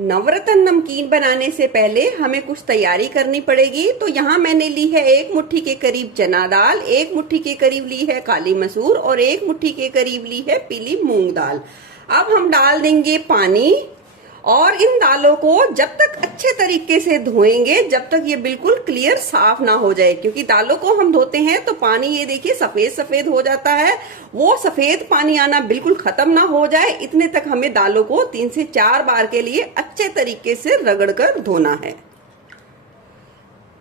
नवरत्न नमकीन बनाने से पहले हमें कुछ तैयारी करनी पड़ेगी। तो यहाँ मैंने ली है 1 मुट्ठी के करीब चना दाल, 1 मुट्ठी के करीब ली है काली मसूर और 1 मुट्ठी के करीब ली है पीली मूंग दाल। अब हम डाल देंगे पानी और इन दालों को जब तक अच्छे तरीके से धोएंगे जब तक ये बिल्कुल क्लियर साफ ना हो जाए, क्योंकि दालों को हम धोते हैं तो पानी ये देखिए सफेद सफेद हो जाता है। वो सफेद पानी आना बिल्कुल खत्म ना हो जाए इतने तक हमें दालों को 3 से 4 बार के लिए अच्छे तरीके से रगड़कर धोना है।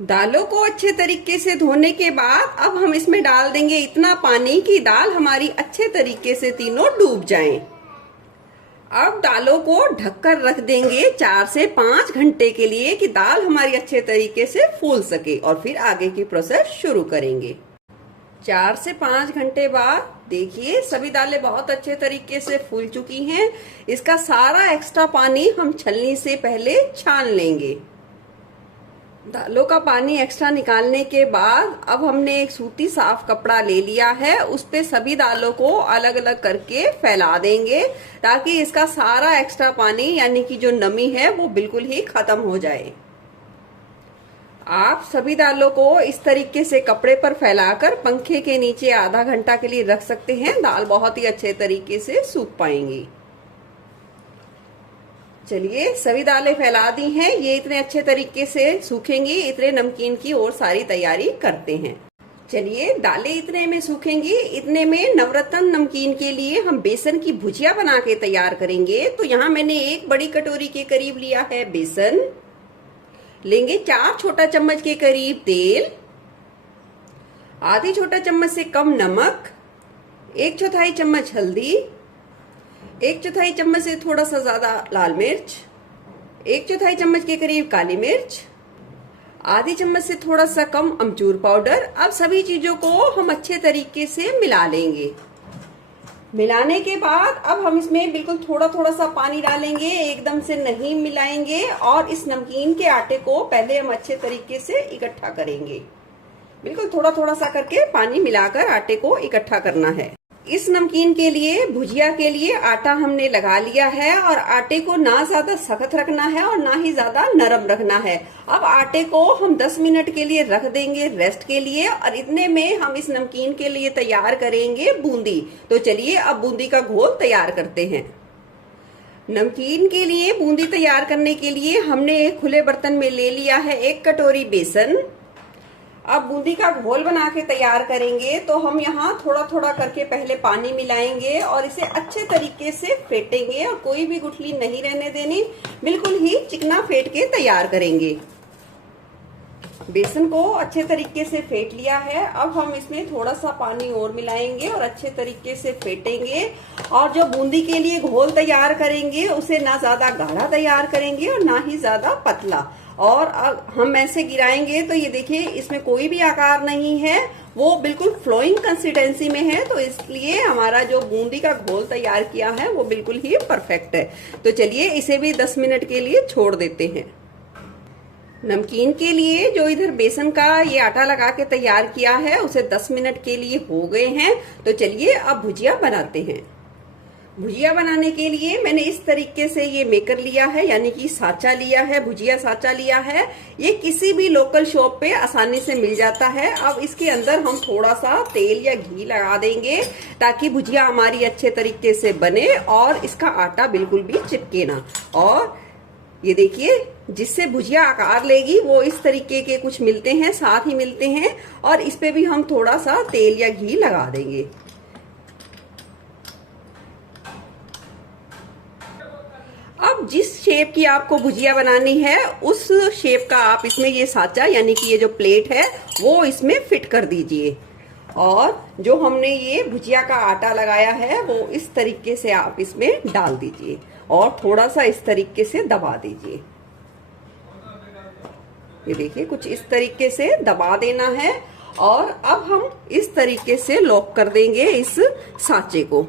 दालों को अच्छे तरीके से धोने के बाद अब हम इसमें डाल देंगे इतना पानी कि दाल हमारी अच्छे तरीके से तीनों डूब जाएं। अब दालों को ढककर रख देंगे 4 से 5 घंटे के लिए कि दाल हमारी अच्छे तरीके से फूल सके और फिर आगे की प्रोसेस शुरू करेंगे। 4 से 5 घंटे बाद देखिए सभी दालें बहुत अच्छे तरीके से फूल चुकी हैं। इसका सारा एक्स्ट्रा पानी हम छलनी से पहले छान लेंगे। दालों का पानी एक्स्ट्रा निकालने के बाद अब हमने एक सूती साफ कपड़ा ले लिया है, उस पे सभी दालों को अलग अलग करके फैला देंगे ताकि इसका सारा एक्स्ट्रा पानी यानी कि जो नमी है वो बिल्कुल ही खत्म हो जाए। आप सभी दालों को इस तरीके से कपड़े पर फैलाकर पंखे के नीचे आधा घंटा के लिए रख सकते हैं। दाल बहुत ही अच्छे तरीके से सूख पाएंगी। चलिए सभी दालें फैला दी हैं, ये इतने अच्छे तरीके से सूखेंगी, इतने नमकीन की और सारी तैयारी करते हैं। चलिए दालें इतने में सूखेंगी, इतने में नवरत्न नमकीन के लिए हम बेसन की भुजिया बना के तैयार करेंगे। तो यहाँ मैंने 1 बड़ी कटोरी के करीब लिया है बेसन, लेंगे 4 छोटा चम्मच के करीब तेल, आधी छोटा चम्मच से कम नमक, 1/4 चम्मच हल्दी, 1/4 चम्मच से थोड़ा सा ज्यादा लाल मिर्च, 1/4 चम्मच के करीब काली मिर्च, आधी चम्मच से थोड़ा सा कम अमचूर पाउडर। अब सभी चीजों को हम अच्छे तरीके से मिला लेंगे। मिलाने के बाद अब हम इसमें बिल्कुल थोड़ा थोड़ा सा पानी डालेंगे, एकदम से नहीं मिलाएंगे और इस नमकीन के आटे को पहले हम अच्छे तरीके से इकट्ठा करेंगे। बिल्कुल थोड़ा थोड़ा सा करके पानी मिलाकर आटे को इकट्ठा करना है। इस नमकीन के लिए भुजिया के लिए आटा हमने लगा लिया है और आटे को ना ज्यादा सख्त रखना है और ना ही ज्यादा नरम रखना है। अब आटे को हम 10 मिनट के लिए रख देंगे रेस्ट के लिए और इतने में हम इस नमकीन के लिए तैयार करेंगे बूंदी। तो चलिए अब बूंदी का घोल तैयार करते हैं। नमकीन के लिए बूंदी तैयार करने के लिए हमने एक खुले बर्तन में ले लिया है 1 कटोरी बेसन। अब बूंदी का घोल बना के तैयार करेंगे तो हम यहाँ थोड़ा थोड़ा करके पहले पानी मिलाएंगे और इसे अच्छे तरीके से फेंटेंगे और कोई भी गुठली नहीं रहने देनी, बिल्कुल ही चिकना फेंट के तैयार करेंगे। बेसन को अच्छे तरीके से फेंट लिया है। अब हम इसमें थोड़ा सा पानी और मिलाएंगे और अच्छे तरीके से फेंटेंगे और जो बूंदी के लिए घोल तैयार करेंगे उसे ना ज्यादा गाढ़ा तैयार करेंगे और ना ही ज्यादा पतला। और अब हम ऐसे गिराएंगे तो ये देखिए इसमें कोई भी आकार नहीं है, वो बिल्कुल फ्लोइंग कंसिस्टेंसी में है। तो इसलिए हमारा जो बूंदी का घोल तैयार किया है वो बिल्कुल ही परफेक्ट है। तो चलिए इसे भी 10 मिनट के लिए छोड़ देते हैं। नमकीन के लिए जो इधर बेसन का ये आटा लगा के तैयार किया है उसे 10 मिनट के लिए हो गए हैं। तो चलिए अब भुजिया बनाते हैं। भुजिया बनाने के लिए मैंने इस तरीके से ये मेकर लिया है, यानी कि साचा लिया है, भुजिया साचा लिया है। ये किसी भी लोकल शॉप पे आसानी से मिल जाता है। अब इसके अंदर हम थोड़ा सा तेल या घी लगा देंगे ताकि भुजिया हमारी अच्छे तरीके से बने और इसका आटा बिल्कुल भी चिपके ना। और ये देखिए जिससे भुजिया आकार लेगी वो इस तरीके के कुछ मिलते हैं, साथ ही मिलते हैं और इस पे भी हम थोड़ा सा तेल या घी लगा देंगे। अब जिस शेप की आपको भुजिया बनानी है उस शेप का आप इसमें ये साचा यानी कि ये जो प्लेट है वो इसमें फिट कर दीजिए और जो हमने ये भुजिया का आटा लगाया है वो इस तरीके से आप इसमें डाल दीजिए और थोड़ा सा इस तरीके से दबा दीजिए। ये देखिए कुछ इस तरीके से दबा देना है और अब हम इस तरीके से लॉक कर देंगे इस साचे को।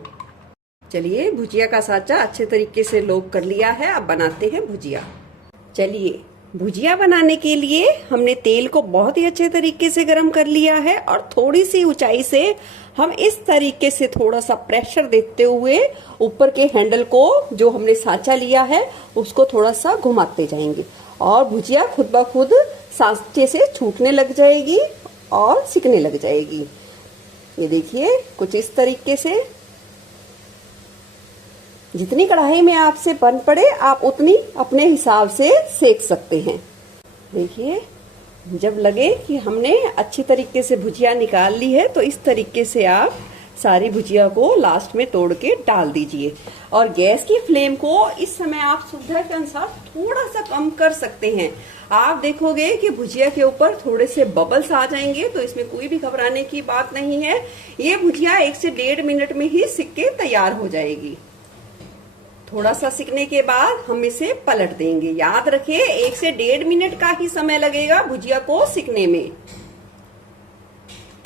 चलिए भुजिया का साचा अच्छे तरीके से लॉक कर लिया है। अब बनाते हैं भुजिया। चलिए भुजिया बनाने के लिए हमने तेल को बहुत ही अच्छे तरीके से गर्म कर लिया है और थोड़ी सी ऊंचाई से हम इस तरीके से थोड़ा सा प्रेशर देते हुए ऊपर के हैंडल को जो हमने सांचा लिया है उसको थोड़ा सा घुमाते जाएंगे और भुजिया खुद ब खुद सांचे से छूटने लग जाएगी और सिकने लग जाएगी। ये देखिए कुछ इस तरीके से। जितनी कढ़ाई में आपसे बन पड़े आप उतनी अपने हिसाब से सेक सकते हैं। देखिए जब लगे कि हमने अच्छी तरीके से भुजिया निकाल ली है तो इस तरीके से आप सारी भुजिया को लास्ट में तोड़ के डाल दीजिए और गैस की फ्लेम को इस समय आप सुविधा के अनुसार थोड़ा सा कम कर सकते हैं। आप देखोगे कि भुजिया के ऊपर थोड़े से बबल्स आ जाएंगे तो इसमें कोई भी घबराने की बात नहीं है। ये भुजिया 1 से 1.5 मिनट में ही सिक के तैयार हो जाएगी। थोड़ा सा सिकने के बाद हम इसे पलट देंगे। याद रखिए 1 से 1.5 मिनट का ही समय लगेगा भुजिया को सिकने में।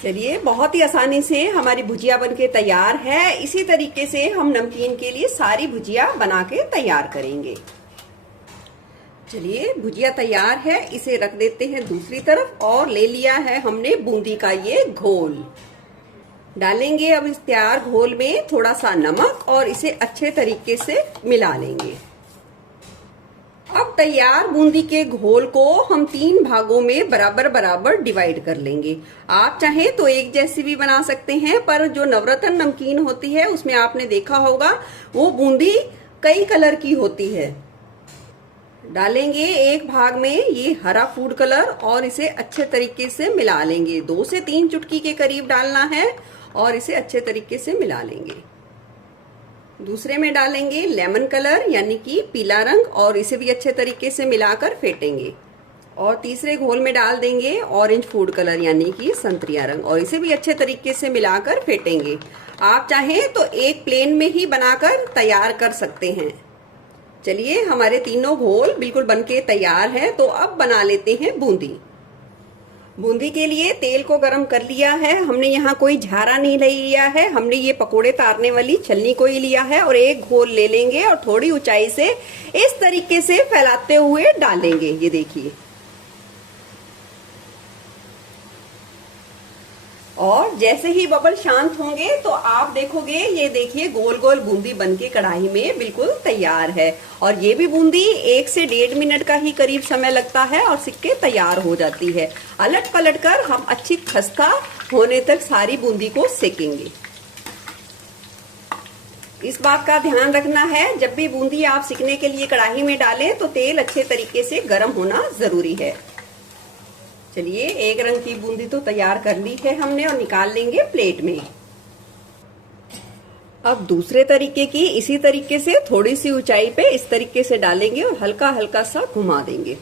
चलिए बहुत ही आसानी से हमारी भुजिया बनके तैयार है। इसी तरीके से हम नमकीन के लिए सारी भुजिया बना के तैयार करेंगे। चलिए भुजिया तैयार है, इसे रख देते हैं दूसरी तरफ और ले लिया है हमने बूंदी का ये घोल। डालेंगे अब इस तैयार घोल में थोड़ा सा नमक और इसे अच्छे तरीके से मिला लेंगे। अब तैयार बूंदी के घोल को हम 3 भागों में बराबर बराबर डिवाइड कर लेंगे। आप चाहें तो एक जैसी भी बना सकते हैं, पर जो नवरत्न नमकीन होती है उसमें आपने देखा होगा वो बूंदी कई कलर की होती है। डालेंगे एक भाग में ये हरा फूड कलर और इसे अच्छे तरीके से मिला लेंगे। 2 से 3 चुटकी के करीब डालना है और इसे अच्छे तरीके से मिला लेंगे। दूसरे में डालेंगे लेमन कलर यानी कि पीला रंग और इसे भी अच्छे तरीके से मिलाकर फेंटेंगे। और तीसरे घोल में डाल देंगे ऑरेंज फूड कलर यानी कि संतरिया रंग और इसे भी अच्छे तरीके से मिलाकर फेंटेंगे। आप चाहें तो एक प्लेन में ही बनाकर तैयार कर सकते हैं। चलिए हमारे तीनों घोल बिल्कुल बनके तैयार है। तो अब बना लेते हैं बूंदी। बूंदी के लिए तेल को गरम कर लिया है। हमने यहाँ कोई झारा नहीं लिया है, हमने ये पकोड़े तारने वाली छलनी को ही लिया है और एक घोल ले लेंगे और थोड़ी ऊंचाई से इस तरीके से फैलाते हुए डालेंगे। ये देखिए और जैसे ही बबल शांत होंगे तो आप देखोगे ये देखिए गोल गोल बूंदी बनके कढ़ाई में बिल्कुल तैयार है। और ये भी बूंदी 1 से 1.5 मिनट का ही करीब समय लगता है और सिक के तैयार हो जाती है। अलट पलट कर हम अच्छी खस्ता होने तक सारी बूंदी को सेकेंगे। इस बात का ध्यान रखना है जब भी बूंदी आप सिकने के लिए कढ़ाई में डालें तो तेल अच्छे तरीके से गर्म होना जरूरी है। चलिए एक रंग की बूंदी तो तैयार कर ली है हमने और निकाल लेंगे प्लेट में। अब दूसरे तरीके की इसी तरीके से थोड़ी सी ऊंचाई पे इस तरीके से डालेंगे और हल्का हल्का सा घुमा देंगे।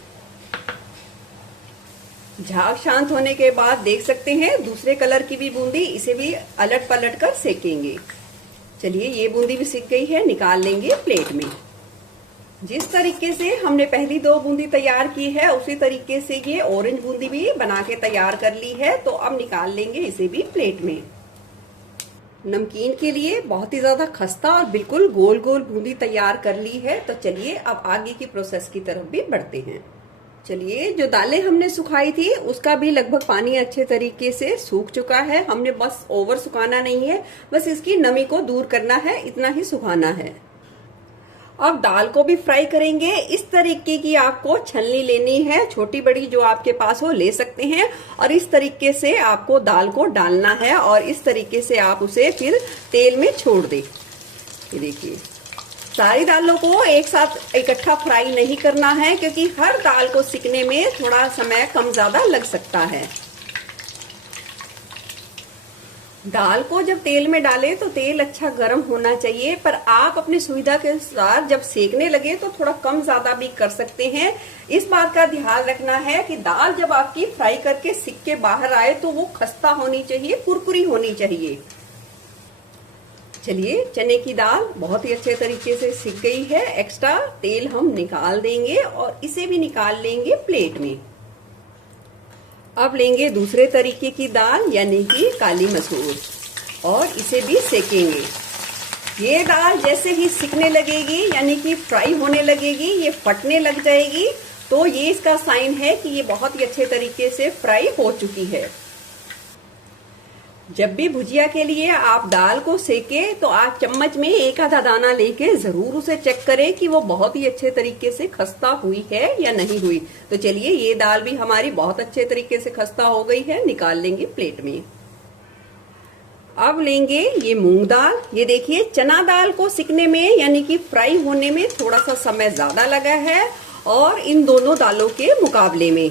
झाग शांत होने के बाद देख सकते हैं दूसरे कलर की भी बूंदी, इसे भी अलट पलट कर सेकेंगे। चलिए ये बूंदी भी सिक गई है, निकाल लेंगे प्लेट में। जिस तरीके से हमने पहली 2 बूंदी तैयार की है उसी तरीके से ये ऑरेंज बूंदी भी बना के तैयार कर ली है। तो अब निकाल लेंगे इसे भी प्लेट में। नमकीन के लिए बहुत ही ज्यादा खस्ता और बिल्कुल गोल गोल बूंदी तैयार कर ली है। तो चलिए अब आगे की प्रोसेस की तरफ भी बढ़ते हैं। चलिए जो दालें हमने सुखाई थी उसका भी लगभग पानी अच्छे तरीके से सूख चुका है। हमने बस ओवर सुखाना नहीं है, बस इसकी नमी को दूर करना है, इतना ही सुखाना है। अब दाल को भी फ्राई करेंगे। इस तरीके की आपको छलनी लेनी है, छोटी बड़ी जो आपके पास हो ले सकते हैं और इस तरीके से आपको दाल को डालना है और इस तरीके से आप उसे फिर तेल में छोड़ दें। ये देखिए सारी दालों को एक साथ इकट्ठा फ्राई नहीं करना है क्योंकि हर दाल को सिकने में थोड़ा समय कम ज्यादा लग सकता है। दाल को जब तेल में डालें तो तेल अच्छा गर्म होना चाहिए, पर आप अपनी सुविधा के अनुसार जब सेकने लगे तो थोड़ा कम ज्यादा भी कर सकते हैं। इस बात का ध्यान रखना है कि दाल जब आपकी फ्राई करके सिक के बाहर आए तो वो खस्ता होनी चाहिए, कुरकुरी होनी चाहिए। चलिए चने की दाल बहुत ही अच्छे तरीके से सिक गई है। एक्स्ट्रा तेल हम निकाल देंगे और इसे भी निकाल लेंगे प्लेट में। अब लेंगे दूसरे तरीके की दाल यानी कि काली मसूर और इसे भी सेकेंगे। ये दाल जैसे ही सिकने लगेगी यानी कि फ्राई होने लगेगी, ये फटने लग जाएगी तो ये इसका साइन है कि ये बहुत ही अच्छे तरीके से फ्राई हो चुकी है। जब भी भुजिया के लिए आप दाल को सेके तो आप चम्मच में एक आधा दाना लेके जरूर उसे चेक करें कि वो बहुत ही अच्छे तरीके से खस्ता हुई है या नहीं हुई। तो चलिए, ये दाल भी हमारी बहुत अच्छे तरीके से खस्ता हो गई है, निकाल लेंगे प्लेट में। अब लेंगे ये मूंग दाल। ये देखिए, चना दाल को सिकने में यानी कि फ्राई होने में थोड़ा सा समय ज्यादा लगा है और इन दोनों दालों के मुकाबले में।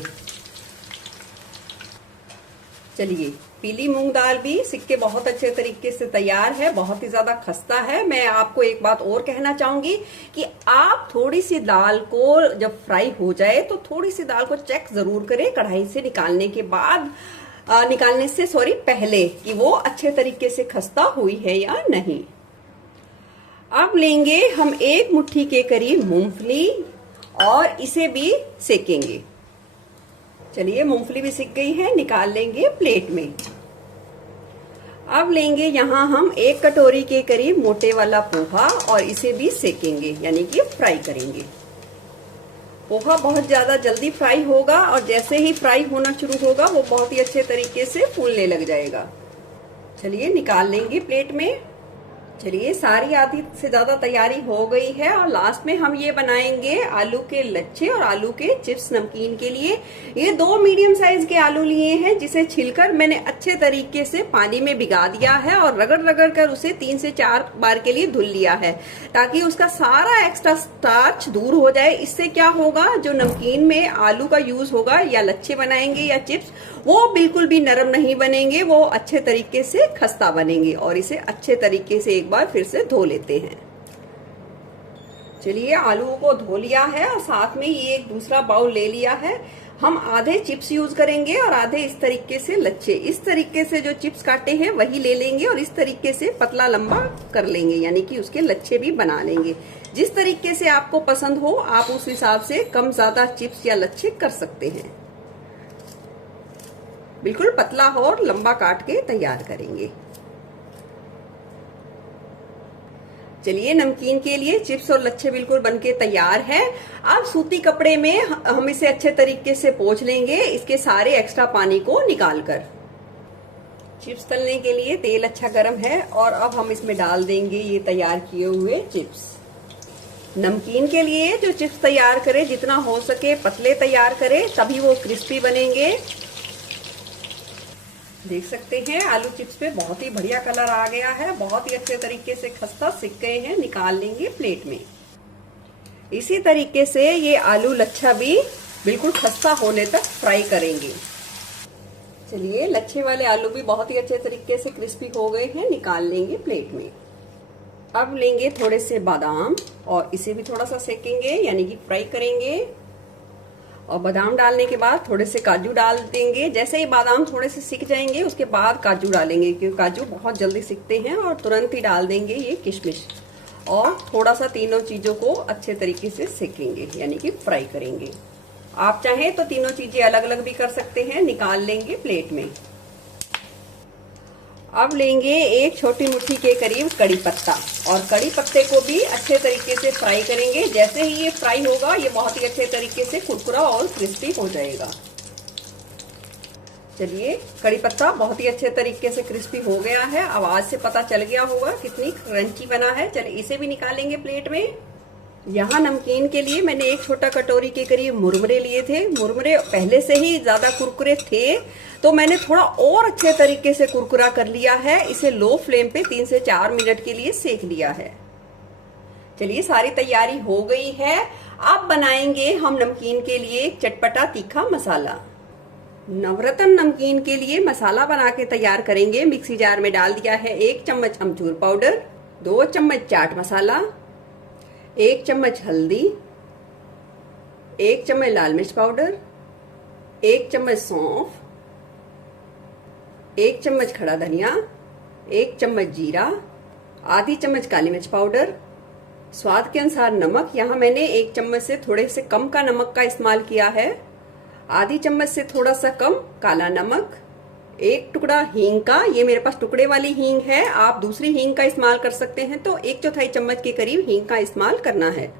चलिए, पीली मूंग दाल भी सिक के बहुत अच्छे तरीके से तैयार है, बहुत ही ज्यादा खस्ता है। मैं आपको एक बात और कहना चाहूंगी कि आप थोड़ी सी दाल को जब फ्राई हो जाए तो थोड़ी सी दाल को चेक जरूर करें कढ़ाई से निकालने के बाद, पहले, कि वो अच्छे तरीके से खस्ता हुई है या नहीं। अब लेंगे हम एक मुट्ठी के करीब मूंगफली और इसे भी सेकेंगे। चलिए, मूंगफली भी सिक गई है, निकाल लेंगे प्लेट में। अब लेंगे यहाँ हम एक कटोरी के करीब मोटे वाला पोहा और इसे भी सेकेंगे यानी कि फ्राई करेंगे। पोहा बहुत ज्यादा जल्दी फ्राई होगा और जैसे ही फ्राई होना शुरू होगा वो बहुत ही अच्छे तरीके से फूलने लग जाएगा। चलिए, निकाल लेंगे प्लेट में। चलिए, सारी आधी से ज्यादा तैयारी हो गई है और लास्ट में हम ये बनाएंगे आलू के लच्छे और आलू के चिप्स नमकीन के लिए। ये 2 मीडियम साइज के आलू लिए हैं जिसे छिलकर मैंने अच्छे तरीके से पानी में भिगा दिया है और रगड़ रगड़ कर उसे 3 से 4 बार के लिए धुल लिया है ताकि उसका सारा एक्स्ट्रा स्टार्च दूर हो जाए। इससे क्या होगा, जो नमकीन में आलू का यूज होगा या लच्छे बनाएंगे या चिप्स, वो बिल्कुल भी नरम नहीं बनेंगे, वो अच्छे तरीके से खस्ता बनेंगे। और इसे अच्छे तरीके से एक बार फिर से धो लेते हैं। चलिए, आलूओं को धो लिया है और साथ में ये एक दूसरा बाउल ले लिया है। हम आधे चिप्स यूज करेंगे और आधे इस तरीके से लच्छे। इस तरीके से जो चिप्स काटे हैं वही ले लेंगे और इस तरीके से पतला लंबा कर लेंगे यानी कि उसके लच्छे भी बना लेंगे। जिस तरीके से आपको पसंद हो आप उस हिसाब से कम ज्यादा चिप्स या लच्छे कर सकते हैं। बिल्कुल पतला और लंबा काट के तैयार करेंगे। चलिए, नमकीन के लिए चिप्स और लच्छे बिल्कुल बनके तैयार है। अब सूती कपड़े में हम इसे अच्छे तरीके से पोंछ लेंगे, इसके सारे एक्स्ट्रा पानी को निकालकर। चिप्स तलने के लिए तेल अच्छा गर्म है और अब हम इसमें डाल देंगे ये तैयार किए हुए चिप्स। नमकीन के लिए जो चिप्स तैयार करें जितना हो सके पतले तैयार करें, तभी वो क्रिस्पी बनेंगे। देख सकते हैं आलू चिप्स पे बहुत ही बढ़िया कलर आ गया है, बहुत ही अच्छे तरीके से खस्ता सिक गए हैं। निकाल लेंगे प्लेट में। इसी तरीके से ये आलू लच्छा भी बिल्कुल खस्ता होने तक फ्राई करेंगे। चलिए, लच्छे वाले आलू भी बहुत ही अच्छे तरीके से क्रिस्पी हो गए हैं, निकाल लेंगे प्लेट में। अब लेंगे थोड़े से बादाम और इसे भी थोड़ा सा सेकेंगे यानी कि फ्राई करेंगे। और बादाम डालने के बाद थोड़े से काजू डाल देंगे। जैसे ही बादाम थोड़े से सिक जाएंगे उसके बाद काजू डालेंगे, क्योंकि काजू बहुत जल्दी सिकते हैं। और तुरंत ही डाल देंगे ये किशमिश और थोड़ा सा तीनों चीजों को अच्छे तरीके से सेकेंगे यानी कि फ्राई करेंगे। आप चाहें तो तीनों चीजें अलग अलग भी कर सकते हैं। निकाल लेंगे प्लेट में। अब लेंगे एक छोटी मुट्ठी के करीब कड़ी पत्ता और कड़ी पत्ते को भी अच्छे तरीके से फ्राई करेंगे। जैसे ही ये फ्राई होगा ये बहुत ही अच्छे तरीके से कुरकुरा और क्रिस्पी हो जाएगा। चलिए, कड़ी पत्ता बहुत ही अच्छे तरीके से क्रिस्पी हो गया है। आवाज से पता चल गया होगा कितनी क्रंची बना है। चलिए, इसे भी निकालेंगे प्लेट में। यहाँ नमकीन के लिए मैंने एक छोटा कटोरी के करीब मुरमुरे लिए थे। मुरमुरे पहले से ही ज्यादा कुरकुरे थे तो मैंने थोड़ा और अच्छे तरीके से कुरकुरा कर लिया है। इसे लो फ्लेम पे 3 से 4 मिनट के लिए सेक लिया है। चलिए, सारी तैयारी हो गई है। अब बनाएंगे हम नमकीन के लिए चटपटा तीखा मसाला। नवरत्न नमकीन के लिए मसाला बना के तैयार करेंगे। मिक्सी जार में डाल दिया है 1 चम्मच अमचूर पाउडर, 2 चम्मच चाट मसाला, 1 चम्मच हल्दी, 1 चम्मच लाल मिर्च पाउडर, 1 चम्मच सौंफ, 1 चम्मच खड़ा धनिया, 1 चम्मच जीरा, आधी चम्मच काली मिर्च पाउडर, स्वाद के अनुसार नमक। यहाँ मैंने 1 चम्मच से थोड़े से कम का नमक का इस्तेमाल किया है। आधी चम्मच से थोड़ा सा कम काला नमक, 1 टुकड़ा हींग का। ये मेरे पास टुकड़े वाली हींग है, आप दूसरी हींग का इस्तेमाल कर सकते हैं। तो 1/4 चम्मच के करीब हींग का इस्तेमाल करना है।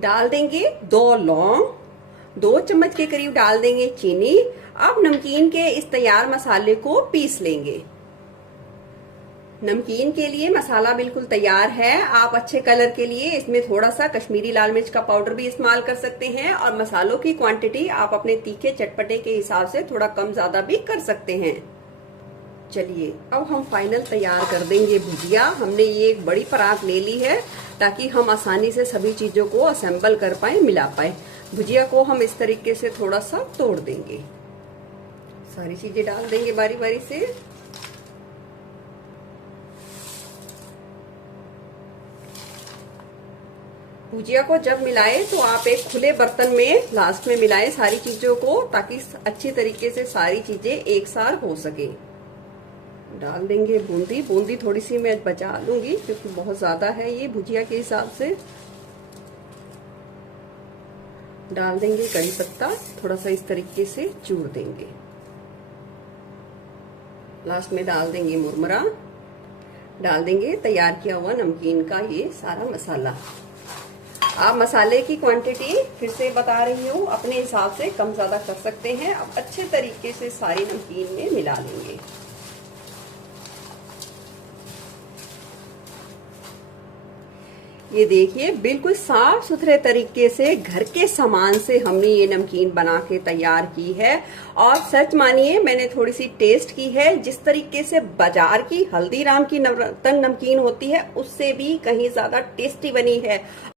डाल देंगे 2 लौंग, 2 चम्मच के करीब डाल देंगे चीनी। अब नमकीन के इस तैयार मसाले को पीस लेंगे। नमकीन के लिए मसाला बिल्कुल तैयार है। आप अच्छे कलर के लिए इसमें थोड़ा सा कश्मीरी लाल मिर्च का पाउडर भी इस्तेमाल कर सकते हैं और मसालों की क्वांटिटी आप अपने तीखे चटपटे के हिसाब से थोड़ा कम ज्यादा भी कर सकते हैं। चलिए अब हम फाइनल तैयार कर देंगे भुजिया। हमने ये एक बड़ी परात ले ली है ताकि हम आसानी से सभी चीजों को असेंबल कर पाए, मिला पाए। भुजिया को हम इस तरीके से थोड़ा सा तोड़ देंगे, सारी चीजें डाल देंगे बारी बारी से। भुजिया को जब मिलाएं तो आप एक खुले बर्तन में लास्ट में मिलाएं सारी चीजों को, ताकि अच्छी तरीके से सारी चीजें एक साथ हो सके। डाल देंगे बूंदी। बूंदी थोड़ी सी मैं बचा लूंगी क्योंकि बहुत ज्यादा है ये भुजिया के हिसाब से। डाल देंगे कड़ी पत्ता, थोड़ा सा इस तरीके से चूर देंगे। लास्ट में डाल देंगे मुरमुरा। डाल देंगे तैयार किया हुआ नमकीन का ये सारा मसाला। आप मसाले की क्वांटिटी फिर से बता रही हूँ, अपने हिसाब से कम ज्यादा कर सकते हैं। अब अच्छे तरीके से सारी नमकीन में मिला लेंगे। ये देखिए बिल्कुल साफ सुथरे तरीके से घर के सामान से हमने ये नमकीन बना के तैयार की है। और सच मानिए मैंने थोड़ी सी टेस्ट की है, जिस तरीके से बाजार की हल्दीराम की नवरत्न नमकीन होती है उससे भी कहीं ज्यादा टेस्टी बनी है।